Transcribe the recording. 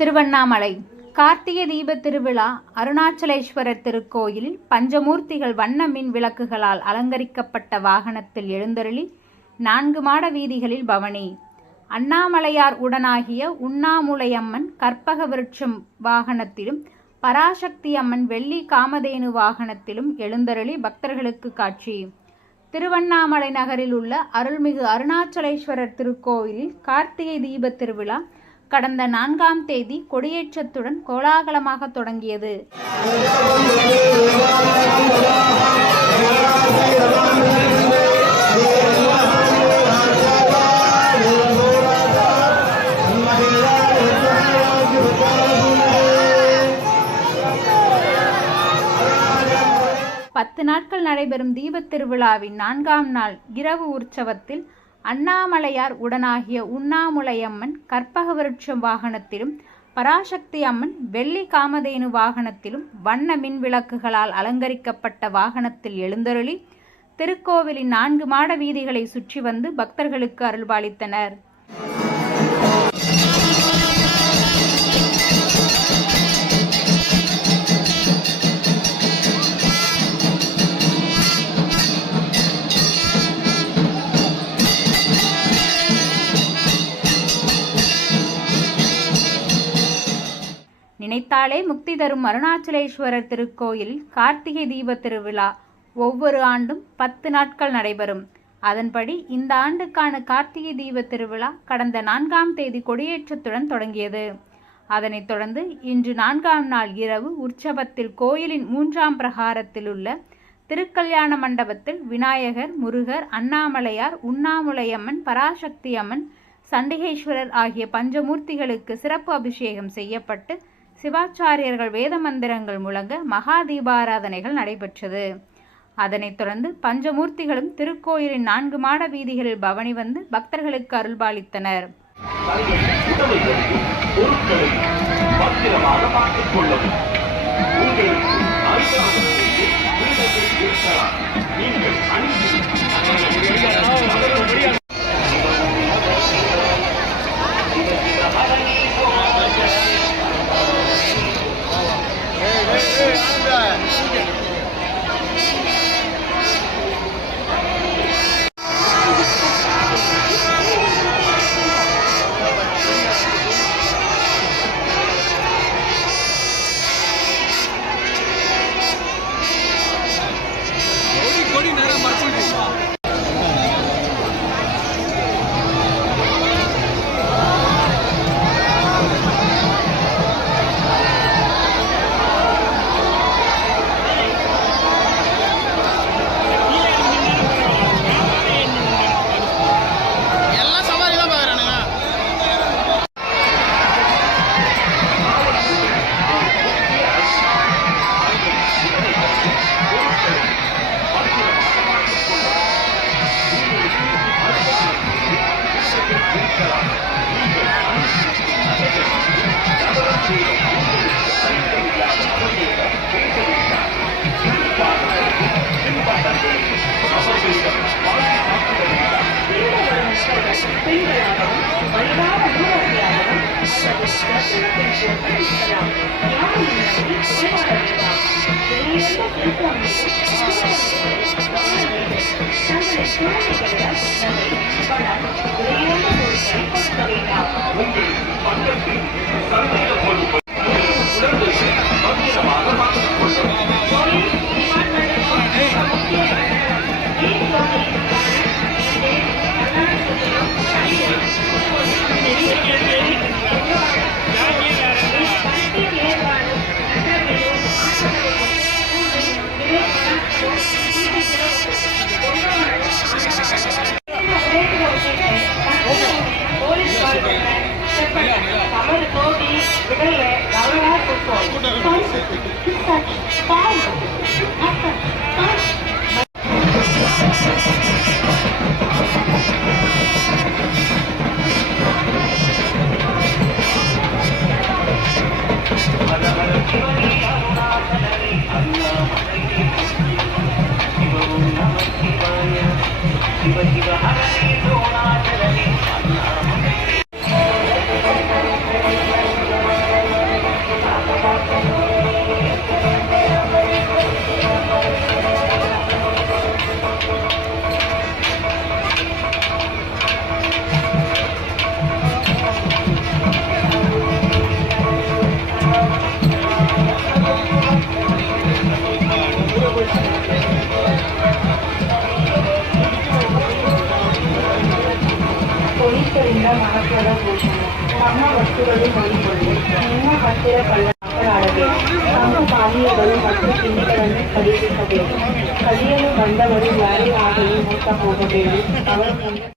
திருவண்ணாமலை கார்த்திகை தீப திருவிழா அருணாச்சலேஸ்வரர் திருக்கோயிலில் பஞ்சமூர்த்திகள் வண்ண மின் விளக்குகளால் அலங்கரிக்கப்பட்ட வாகனத்தில் எழுந்தருளி 4 மாட வீதிகளில் பவனி. அண்ணாமலையார் உடனாகிய உண்ணாமுலையம்மன் கற்பக விருட்சம் வாகனத்திலும் பராசக்தி அம்மன் வெள்ளி காமதேனு வாகனத்திலும் எழுந்தருளி பக்தர்களுக்கு காட்சி. திருவண்ணாமலை நகரில் உள்ள அருள்மிகு அருணாச்சலேஸ்வரர் திருக்கோயிலில் கார்த்திகை தீப திருவிழா கடந்த 4ஆம் தேதி கொடியேற்றத்துடன் கோலாகலமாக தொடங்கியது. பத்து நாட்கள் நடைபெறும் தீபத் திருவிழாவின் 4ஆம் நாள் இரவு உற்சவத்தில் அண்ணாமலையார் உடனாகிய உண்ணாமுலையம்மன் கற்பக விருட்சம் வாகனத்திலும் பராசக்தி அம்மன் வெள்ளி காமதேனு வாகனத்திலும் வண்ண மின் விளக்குகளால் அலங்கரிக்கப்பட்ட வாகனத்தில் எழுந்தருளி திருக்கோவிலின் 4 மாட வீதிகளை சுற்றி வந்து பக்தர்களுக்கு அருள்பாலித்தனர். நினைத்தாலே முக்தி தரும் அருணாச்சலேஸ்வரர் திருக்கோயில் கார்த்திகை தீப திருவிழா ஒவ்வொரு ஆண்டும் 10 நாட்கள் நடைபெறும். அதன்படி இந்த ஆண்டுக்கான கார்த்திகை தீப திருவிழா கடந்த 4ஆம் தேதி கொடியேற்றத்துடன் தொடங்கியது. அதனைத் தொடர்ந்து இன்று 4ஆம் நாள் இரவு உற்சவத்தில் கோயிலின் 3ஆம் பிரகாரத்தில் உள்ள திருக்கல்யாண மண்டபத்தில் விநாயகர், முருகர், அண்ணாமலையார், உண்ணாமுலையம்மன், பராசக்தி அம்மன், சண்டிகேஸ்வரர் ஆகிய பஞ்சமூர்த்திகளுக்கு சிறப்பு அபிஷேகம் செய்யப்பட்டு சிவாச்சாரியர்கள் வேத மந்திரங்கள் முழங்க மகா தீபாராதனைகள் நடைபெற்றது. அதனைத் தொடர்ந்து பஞ்சமூர்த்திகளும் திருக்கோயிலின் 4 மாட வீதிகளில் பவனி வந்து பக்தர்களுக்கு அருள்பாலித்தனர். ತಮ್ಮ ವಸ್ತುಗಳು ಮಾಡಿಕೊಂಡು ನಿಮ್ಮ ಹತ್ತಿರ ಕಳ್ಳರಾಡಬೇಕು. ತಮ್ಮ ಪಾನೀಯಗಳು ಮತ್ತು ತಿಂಡಿಗಳನ್ನು ಖರೀದಿಸಬೇಕು. ಕದಿಯಲು ಬಂದವರು ಯಾರೇ ಆಗಲಿ ಮೋಸ ಹೋಗಬೇಡಿ. ಅವರು